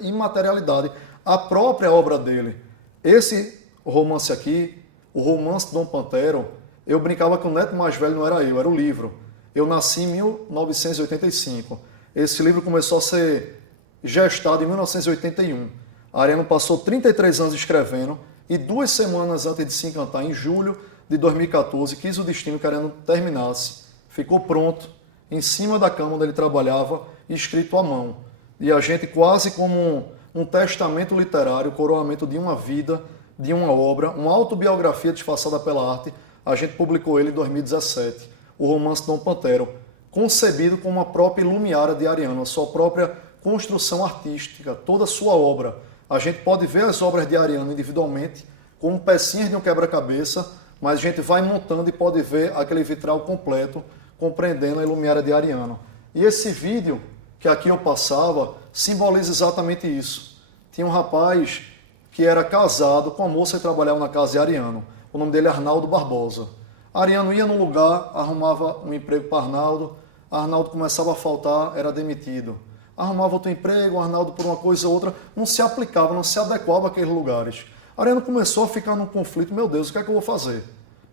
imaterialidade, a própria obra dele. Esse romance aqui, o romance Dom Pantero, eu brincava que o neto mais velho não era eu, era o livro. Eu nasci em 1985. Esse livro começou a ser gestado em 1981. Ariano passou 33 anos escrevendo e 2 semanas antes de se encantar, em julho de 2014, quis o destino que Ariano terminasse. Ficou pronto, em cima da cama onde ele trabalhava, escrito à mão. E a gente, quase como um testamento literário, coroamento de uma vida, de uma obra, uma autobiografia disfarçada pela arte, a gente publicou ele em 2017, o romance Dom Pantero, concebido como a própria Ilumiara de Ariano, a sua própria construção artística, toda a sua obra. A gente pode ver as obras de Ariano individualmente, como pecinhas de um quebra-cabeça, mas a gente vai montando e pode ver aquele vitral completo, compreendendo a Ilumiara de Ariano. E esse vídeo que aqui eu passava simboliza exatamente isso. Tinha um rapaz que era casado com a moça que trabalhava na casa de Ariano. O nome dele é Arnaldo Barbosa. Ariano ia num lugar, arrumava um emprego para Arnaldo, Arnaldo começava a faltar, era demitido. Arrumava outro emprego, Arnaldo por uma coisa ou outra, não se aplicava, não se adequava àqueles lugares. Ariano começou a ficar num conflito, meu Deus, o que é que eu vou fazer?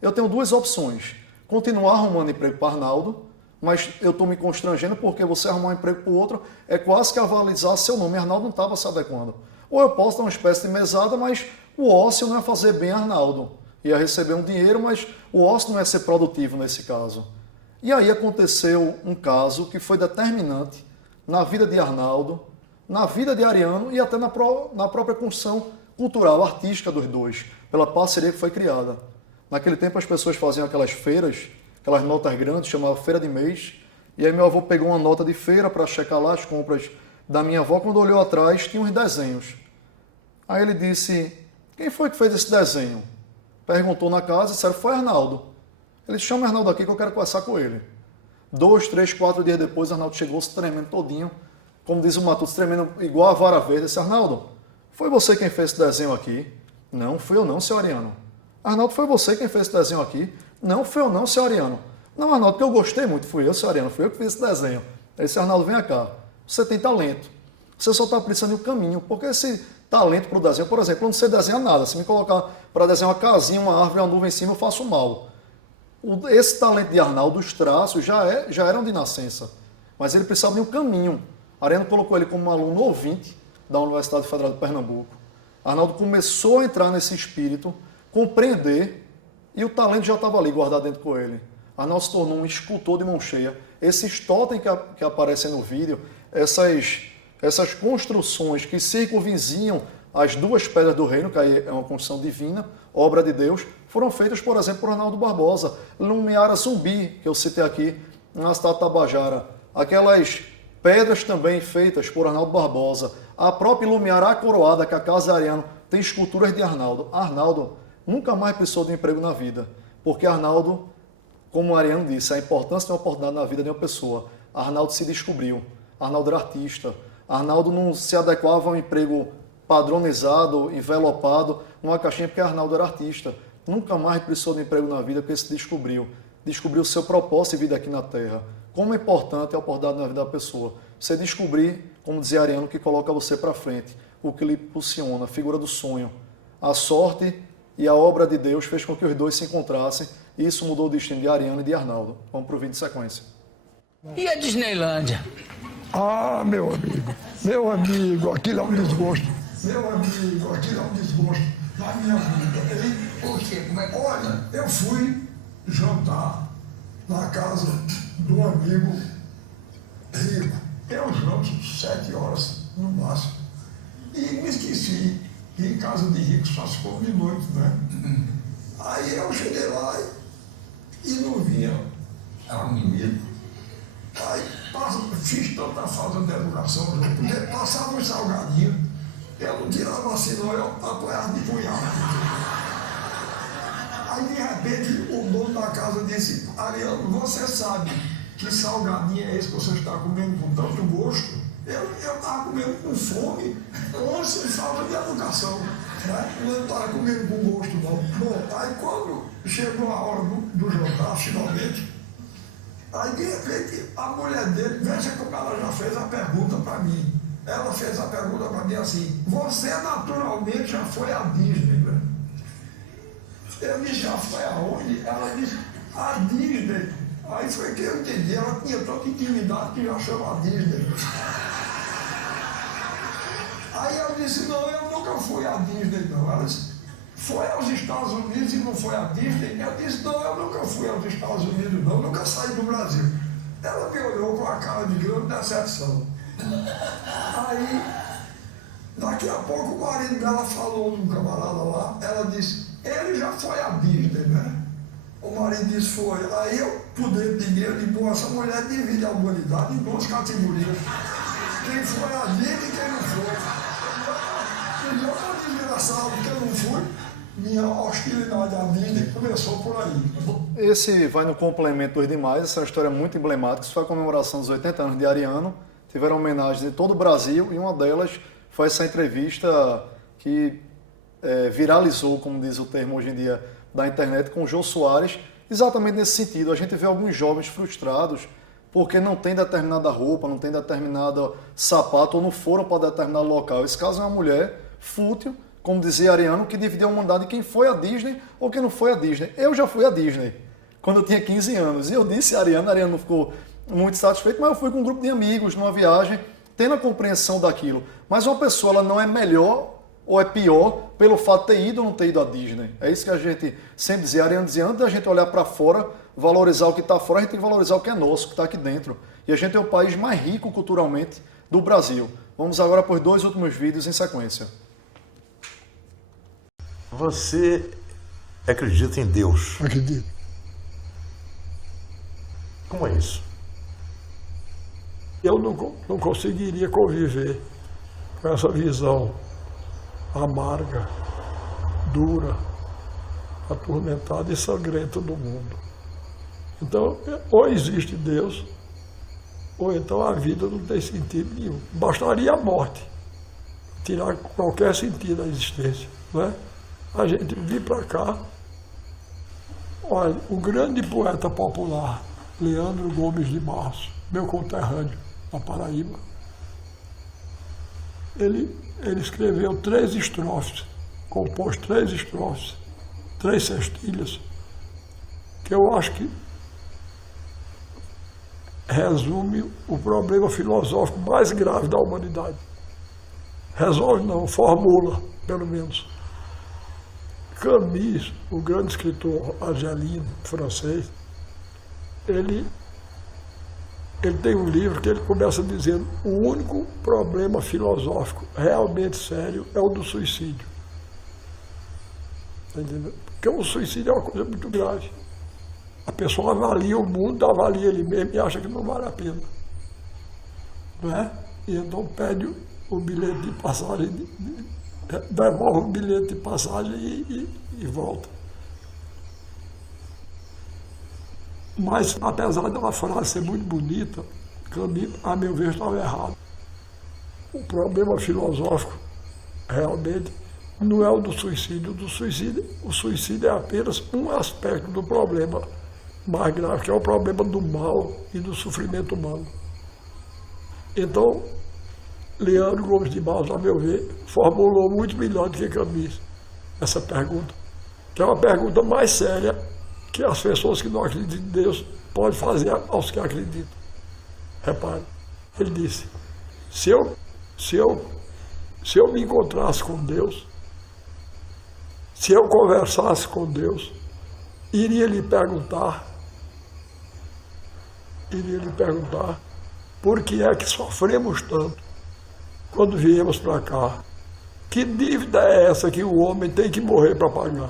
Eu tenho 2 opções, continuar arrumando emprego para Arnaldo, mas eu estou me constrangendo porque você arrumar um emprego para o outro é quase que avalizar seu nome, Arnaldo não estava se adequando. Ou eu posso dar uma espécie de mesada, mas o ócio não ia fazer bem a Arnaldo. Ia receber um dinheiro, mas o ócio não ia ser produtivo nesse caso. E aí aconteceu um caso que foi determinante na vida de Arnaldo, na vida de Ariano e até na própria construção cultural, artística dos dois, pela parceria que foi criada. Naquele tempo as pessoas faziam aquelas feiras, aquelas notas grandes, chamava feira de mês, e aí meu avô pegou uma nota de feira para checar lá as compras da minha avó, quando olhou atrás tinha uns desenhos. Aí ele disse, quem foi que fez esse desenho? Perguntou na casa, disseram, foi Arnaldo. Ele disse, chama Arnaldo aqui que eu quero conversar com ele. 2, 3, 4 dias depois, Arnaldo chegou se tremendo todinho, como diz o Matuto, se tremendo igual a vara verde. Disse, Arnaldo, foi você quem fez esse desenho aqui? Não, fui eu não, seu Ariano. Arnaldo, foi você quem fez esse desenho aqui? Não, fui eu não, seu Ariano. Não, Arnaldo, porque eu gostei muito, fui eu, seu Ariano, fui eu que fiz esse desenho. Ele disse, Arnaldo, vem cá, você tem talento, você só está precisando de um caminho, porque esse talento para o desenho, por exemplo, eu não sei desenhar nada, se me colocar para desenhar uma casinha, uma árvore, uma nuvem em cima, eu faço mal. Esse talento de Arnaldo, os traços, já eram de nascença, mas ele precisava de um caminho. Ariano colocou ele como um aluno ouvinte da Universidade Federal de Pernambuco. Arnaldo começou a entrar nesse espírito, compreender, e o talento já estava ali, guardado dentro com ele. Arnaldo se tornou um escultor de mão cheia. Esses totens que aparecem no vídeo, essas construções que circunvizinham as 2 pedras do reino, que aí é uma construção divina, obra de Deus, foram feitas, por exemplo, por Arnaldo Barbosa. Lumiara Zumbi, que eu citei aqui, na cidade de Tabajara. Aquelas pedras também feitas por Arnaldo Barbosa. A própria Lumiara Coroada, que a Casa de Ariano tem esculturas de Arnaldo. Arnaldo nunca mais precisou de um emprego na vida, porque Arnaldo, como o Ariano disse, a importância de uma oportunidade na vida de uma pessoa. Arnaldo se descobriu. Arnaldo era artista. Arnaldo não se adequava a um emprego padronizado, envelopado numa caixinha, porque Arnaldo era artista. Nunca mais precisou de emprego na vida, porque se descobriu o seu propósito de vida aqui na Terra. Como é importante a oportunidade na vida da pessoa. Você descobrir, como dizia Ariano, o que coloca você para frente, o que lhe impulsiona, a figura do sonho. A sorte e a obra de Deus fez com que os dois se encontrassem, e isso mudou o destino de Ariano e de Arnaldo. Vamos para o vídeo de sequência. E a Disneylândia? Ah, meu amigo, aquilo é um desgosto. Meu amigo, aquilo é um desgosto na minha vida. Por quê? Como é que... Olha, eu fui jantar na casa de um amigo rico. Eu janto 7 horas no máximo. E me esqueci que em casa de rico só se come de noite, né? Aí eu cheguei lá e não vinha a comida. Aí fiz tanta falta de educação, porque passava um salgadinho, eu não tirava assim não, eu apoiava de punhal. Aí de repente o dono da casa disse: Ariano, você sabe que salgadinho é esse que você está comendo com tanto gosto? Eu estava comendo com fome, com falta de educação, né? Eu não estava comendo com gosto não. Bom, aí quando chegou a hora do jantar, finalmente, aí de repente a mulher dele, veja como ela já fez a pergunta para mim. Ela fez a pergunta para mim assim: você naturalmente já foi à Disney, né? Eu disse: já foi aonde? Ela disse: a Disney. Aí foi que eu entendi, ela tinha tanta intimidade que já chama a Disney. Aí eu disse: não, eu nunca fui à Disney não. Ela disse: foi aos Estados Unidos e não foi à Disney? Eu disse: não, eu nunca fui aos Estados Unidos não, nunca saí do Brasil. Ela me olhou com a cara de grande decepção. Aí, daqui a pouco o marido dela falou num camarada lá, ela disse: ele já foi à Disney, né? O marido disse: foi. Aí eu, por dentro de mim, eu disse: bom, essa mulher divide a humanidade em 2 categorias. Quem foi à Disney e quem não foi. E eu tô desgraçado que eu não fui. Minha hostilidade à Disney começou por aí. Esse vai no complemento dos demais, essa é uma história muito emblemática. Isso foi a comemoração dos 80 anos de Ariano. Tiveram homenagens de todo o Brasil e uma delas foi essa entrevista que viralizou, como diz o termo hoje em dia, da internet, com o Jô Soares, exatamente nesse sentido. A gente vê alguns jovens frustrados porque não tem determinada roupa, não tem determinado sapato ou não foram para determinado local. Esse caso é uma mulher fútil, como dizia Ariano, que dividiu a humanidade em quem foi à Disney ou quem não foi à Disney. Eu já fui à Disney quando eu tinha 15 anos e eu disse a Ariano não ficou muito satisfeito, mas eu fui com um grupo de amigos numa viagem, tendo a compreensão daquilo. Mas uma pessoa ela não é melhor ou é pior pelo fato de ter ido ou não ter ido à Disney. É isso que a gente sempre dizia. A Ariano dizia: antes da gente olhar para fora, valorizar o que está fora, a gente tem que valorizar o que é nosso, o que está aqui dentro. E a gente é o país mais rico culturalmente do Brasil. Vamos agora para os 2 últimos vídeos em sequência. Você acredita em Deus? Acredito. Como é isso? Eu não conseguiria conviver com essa visão amarga, dura, atormentada e sangrenta do mundo. Então, ou existe Deus, ou então a vida não tem sentido nenhum. Bastaria a morte tirar qualquer sentido da existência, não é? A gente vir para cá, olha, o grande poeta popular, Leandro Gomes de Março, meu conterrâneo, na Paraíba, ele escreveu 3 estrofes, compôs 3 estrofes, 3 cestilhas, que eu acho que resume o problema filosófico mais grave da humanidade. Resolve não, formula, pelo menos. Camus, o grande escritor argelino, francês, ele tem um livro que ele começa dizendo: o único problema filosófico realmente sério é o do suicídio. Entendeu? Porque o suicídio é uma coisa muito grave. A pessoa avalia o mundo, avalia ele mesmo e acha que não vale a pena. Não é? E então pede o bilhete de passagem, devolve o bilhete de passagem e volta. Mas, apesar de uma frase ser muito bonita, Camus, a meu ver, estava errado. O problema filosófico realmente não é o do suicídio. O suicídio é apenas um aspecto do problema mais grave, que é o problema do mal e do sofrimento humano. Então, Leandro Gomes de Barros, a meu ver, formulou muito melhor do que Camus essa pergunta, que é uma pergunta mais séria que as pessoas que não acreditam em Deus podem fazer aos que acreditam. Repare, ele disse, se eu me encontrasse com Deus, se eu conversasse com Deus, iria lhe perguntar por que é que sofremos tanto quando viemos para cá. Que dívida é essa que o homem tem que morrer para pagar?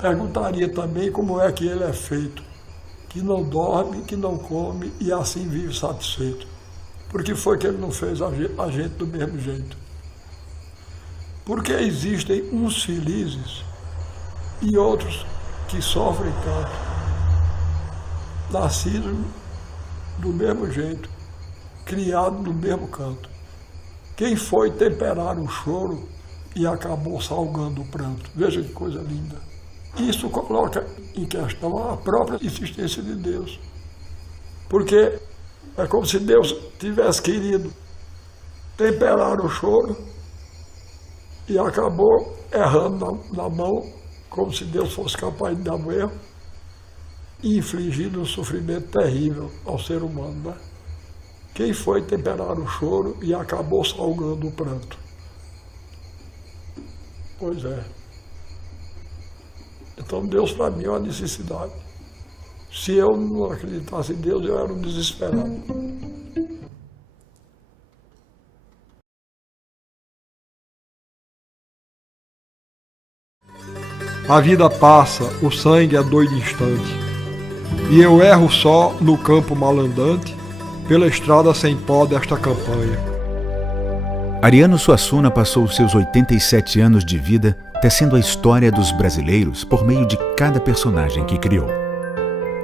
Perguntaria também como é que ele é feito, que não dorme, que não come e assim vive satisfeito. Por que foi que ele não fez a gente do mesmo jeito? Porque existem uns felizes e outros que sofrem tanto, nascidos do mesmo jeito, criados no mesmo canto. Quem foi temperar o choro e acabou salgando o pranto? Veja que coisa linda. Isso coloca em questão a própria existência de Deus. Porque é como se Deus tivesse querido temperar o choro e acabou errando na mão, como se Deus fosse capaz de dar um erro e infligindo um sofrimento terrível ao ser humano, né? Quem foi temperar o choro e acabou salgando o pranto? Pois é. Então Deus para mim é uma necessidade. Se eu não acreditasse em Deus, eu era um desesperado. A vida passa, o sangue é doido instante, e eu erro só no campo malandante, pela estrada sem pó desta campanha. Ariano Suassuna passou seus 87 anos de vida tecendo a história dos brasileiros por meio de cada personagem que criou,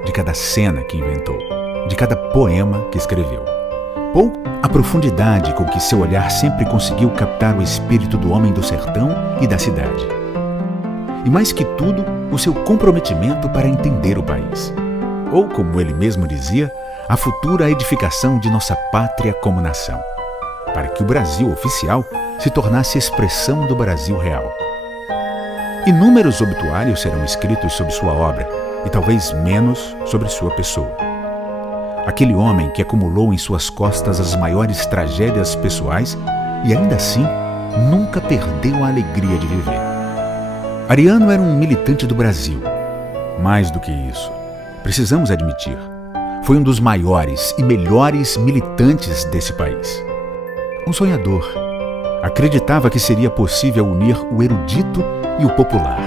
de cada cena que inventou, de cada poema que escreveu. Ou a profundidade com que seu olhar sempre conseguiu captar o espírito do homem do sertão e da cidade. E mais que tudo, o seu comprometimento para entender o país. Ou, como ele mesmo dizia, a futura edificação de nossa pátria como nação, para que o Brasil oficial se tornasse expressão do Brasil real. Inúmeros obituários serão escritos sobre sua obra, e talvez menos sobre sua pessoa. Aquele homem que acumulou em suas costas as maiores tragédias pessoais e ainda assim nunca perdeu a alegria de viver. Ariano era um militante do Brasil. Mais do que isso, precisamos admitir, foi um dos maiores e melhores militantes desse país. Um sonhador. Acreditava que seria possível unir o erudito e o popular.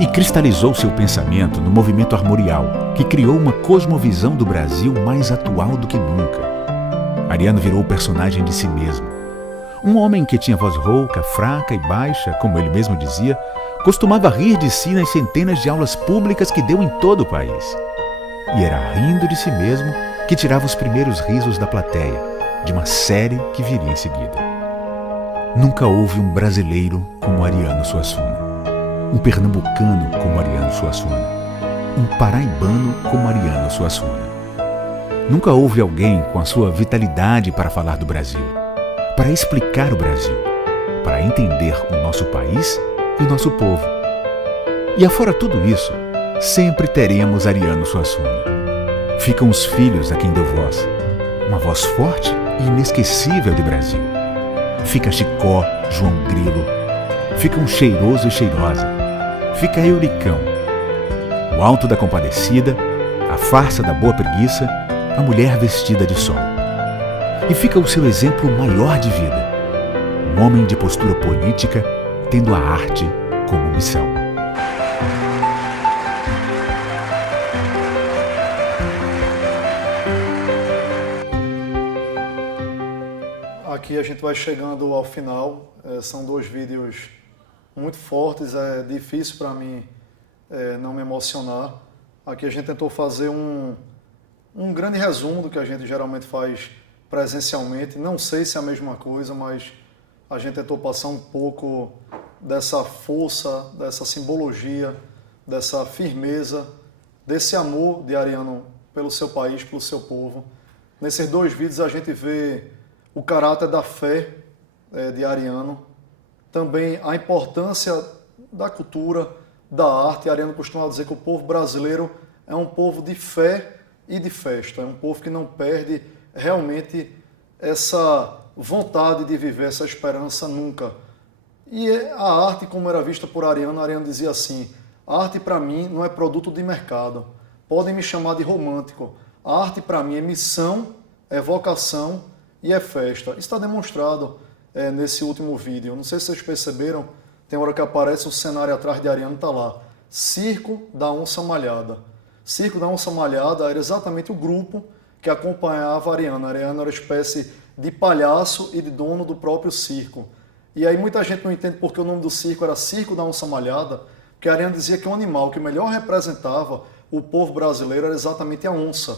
E cristalizou seu pensamento no movimento armorial, que criou uma cosmovisão do Brasil mais atual do que nunca. Ariano virou o personagem de si mesmo. Um homem que tinha voz rouca, fraca e baixa, como ele mesmo dizia, costumava rir de si nas centenas de aulas públicas que deu em todo o país. E era rindo de si mesmo que tirava os primeiros risos da plateia, de uma série que viria em seguida. Nunca houve um brasileiro como Ariano Suassuna, um pernambucano como Ariano Suassuna, um paraibano como Ariano Suassuna. Nunca houve alguém com a sua vitalidade para falar do Brasil, para explicar o Brasil, para entender o nosso país e o nosso povo. E afora tudo isso, sempre teremos Ariano Suassuna. Ficam os filhos a quem deu voz, uma voz forte e inesquecível de Brasil. Fica Chicó, João Grilo, fica um Cheiroso e Cheirosa, fica Euricão, o Alto da Compadecida, a Farsa da Boa Preguiça, a Mulher Vestida de Sol. E fica o seu exemplo maior de vida, um homem de postura política, tendo a arte como missão. Aqui a gente vai chegando ao final, são 2 vídeos muito fortes, é difícil para mim não me emocionar. Aqui a gente tentou fazer um grande resumo do que a gente geralmente faz presencialmente. Não sei se é a mesma coisa, mas a gente tentou passar um pouco dessa força, dessa simbologia, dessa firmeza, desse amor de Ariano pelo seu país, pelo seu povo. Nesses 2 vídeos a gente vê o caráter da fé de Ariano, também a importância da cultura, da arte. Ariano costuma dizer que o povo brasileiro é um povo de fé e de festa, é um povo que não perde realmente essa vontade de viver, essa esperança nunca. E a arte, como era vista por Ariano, Ariano dizia assim: a arte para mim não é produto de mercado, podem me chamar de romântico, a arte para mim é missão, é vocação e é festa. Isso está demonstrado nesse último vídeo. Não sei se vocês perceberam, tem hora que aparece o cenário atrás de Ariano, está lá, Circo da Onça Malhada. Circo da Onça Malhada era exatamente o grupo que acompanhava Ariano. Ariano era uma espécie de palhaço e de dono do próprio circo. E aí muita gente não entende porque o nome do circo era Circo da Onça Malhada, porque Ariano dizia que o animal que melhor representava o povo brasileiro era exatamente a onça,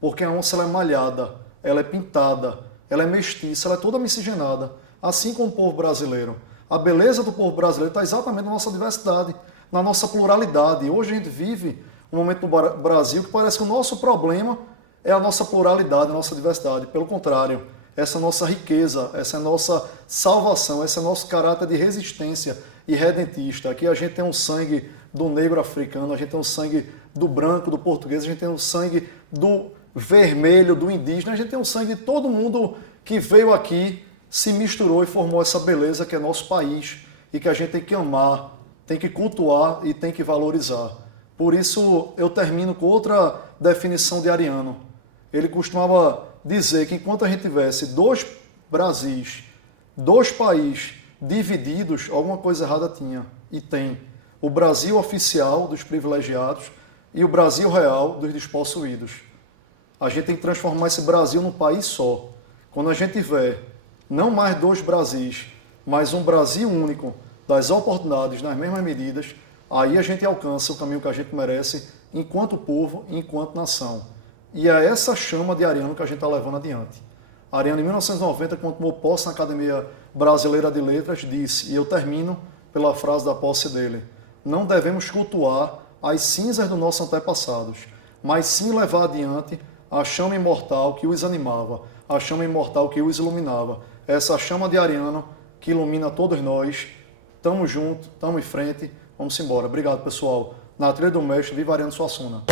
porque a onça ela é malhada, ela é pintada, ela é mestiça, ela é toda miscigenada, assim como o povo brasileiro. A beleza do povo brasileiro está exatamente na nossa diversidade, na nossa pluralidade. E hoje a gente vive um momento no Brasil que parece que o nosso problema é a nossa pluralidade, a nossa diversidade. Pelo contrário, essa é a nossa riqueza, essa é a nossa salvação, esse é o nosso caráter de resistência e redentista. Aqui a gente tem um sangue do negro africano, a gente tem um sangue do branco, do português, a gente tem um sangue do vermelho, do indígena, a gente tem um sangue de todo mundo que veio aqui, se misturou e formou essa beleza que é nosso país e que a gente tem que amar, tem que cultuar e tem que valorizar. Por isso eu termino com outra definição de Ariano. Ele costumava dizer que enquanto a gente tivesse 2 Brasis, 2 países divididos, alguma coisa errada tinha. E tem. O Brasil oficial dos privilegiados e o Brasil real dos despossuídos. A gente tem que transformar esse Brasil num país só. Quando a gente tiver não mais 2 Brasis, mas um Brasil único, das oportunidades nas mesmas medidas, aí a gente alcança o caminho que a gente merece enquanto povo e enquanto nação. E é essa chama de Ariano que a gente está levando adiante. Ariano, em 1990, quando tomou posse na Academia Brasileira de Letras, disse, e eu termino pela frase da posse dele: não devemos cultuar as cinzas dos nossos antepassados, mas sim levar adiante a chama imortal que os animava, a chama imortal que os iluminava. Essa chama de Ariano que ilumina todos nós. Tamo junto, tamo em frente, vamos embora. Obrigado, pessoal. Na trilha do mestre, viva Ariano Suassuna.